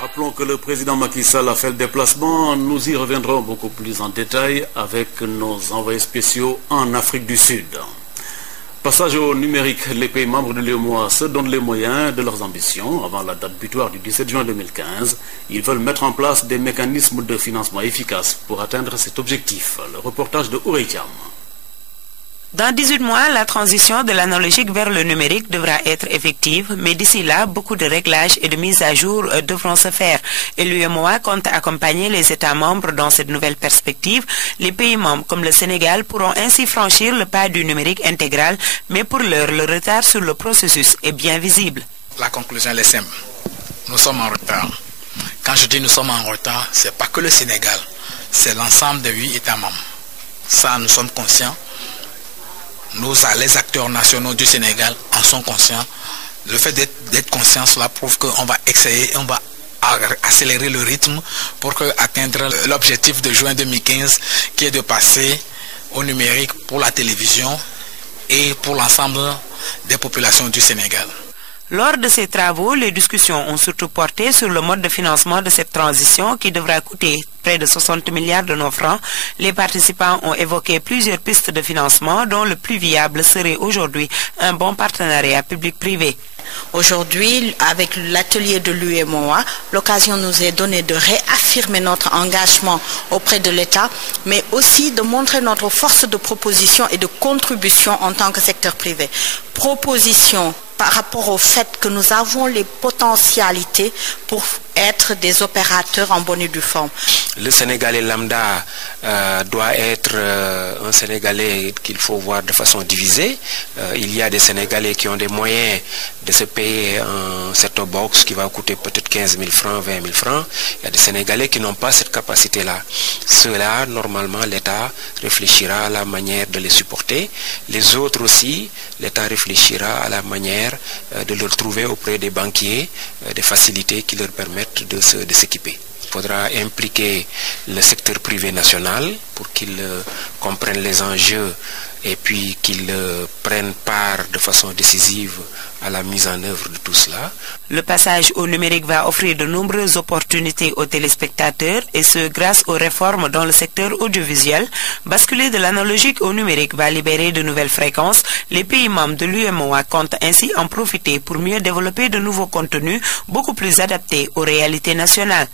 Rappelons que le président Macky Sall a fait le déplacement. Nous y reviendrons beaucoup plus en détail avec nos envoyés spéciaux en Afrique du Sud. Passage au numérique, les pays membres de l'UEMOA se donnent les moyens de leurs ambitions. Avant la date butoir du 17 juin 2015, ils veulent mettre en place des mécanismes de financement efficaces pour atteindre cet objectif. Le reportage de Oureytiam. Dans 18 mois, la transition de l'analogique vers le numérique devra être effective, mais d'ici là, beaucoup de réglages et de mises à jour devront se faire. Et l'UEMOA compte accompagner les États membres dans cette nouvelle perspective. Les pays membres comme le Sénégal pourront ainsi franchir le pas du numérique intégral, mais pour l'heure, le retard sur le processus est bien visible. La conclusion est simple. Nous sommes en retard. Quand je dis nous sommes en retard, ce n'est pas que le Sénégal, c'est l'ensemble des 8 États membres. Ça, nous sommes conscients. Les acteurs nationaux du Sénégal en sont conscients. Le fait d'être conscient, cela prouve qu'on va essayer, on va accélérer le rythme pour atteindre l'objectif de juin 2015 qui est de passer au numérique pour la télévision et pour l'ensemble des populations du Sénégal. Lors de ces travaux, les discussions ont surtout porté sur le mode de financement de cette transition qui devra coûter près de 60 milliards de nos francs. Les participants ont évoqué plusieurs pistes de financement dont le plus viable serait aujourd'hui un bon partenariat public-privé. Aujourd'hui, avec l'atelier de l'UEMOA, l'occasion nous est donnée de réaffirmer notre engagement auprès de l'État, mais aussi de montrer notre force de proposition et de contribution en tant que secteur privé. Proposition par rapport au fait que nous avons les potentialités pour être des opérateurs en bonne et due forme. Le Sénégalais lambda doit être un Sénégalais qu'il faut voir de façon divisée. Il y a des Sénégalais qui ont des moyens de se payer un set-top box qui va coûter peut-être 15 000 francs, 20 000 francs. Il y a des Sénégalais qui n'ont pas cette capacité-là. Ceux-là, normalement, l'État réfléchira à la manière de les supporter. Les autres aussi, l'État réfléchira à la manière de leur trouver auprès des banquiers des facilités qui leur permettent de s'équiper. Il faudra impliquer le secteur privé national pour qu'il comprenne les enjeux et puis qu'il prenne part de façon décisive à la mise en œuvre de tout cela. Le passage au numérique va offrir de nombreuses opportunités aux téléspectateurs et ce grâce aux réformes dans le secteur audiovisuel. Basculer de l'analogique au numérique va libérer de nouvelles fréquences. Les pays membres de l'UEMOA comptent ainsi en profiter pour mieux développer de nouveaux contenus beaucoup plus adaptés aux réalités nationales.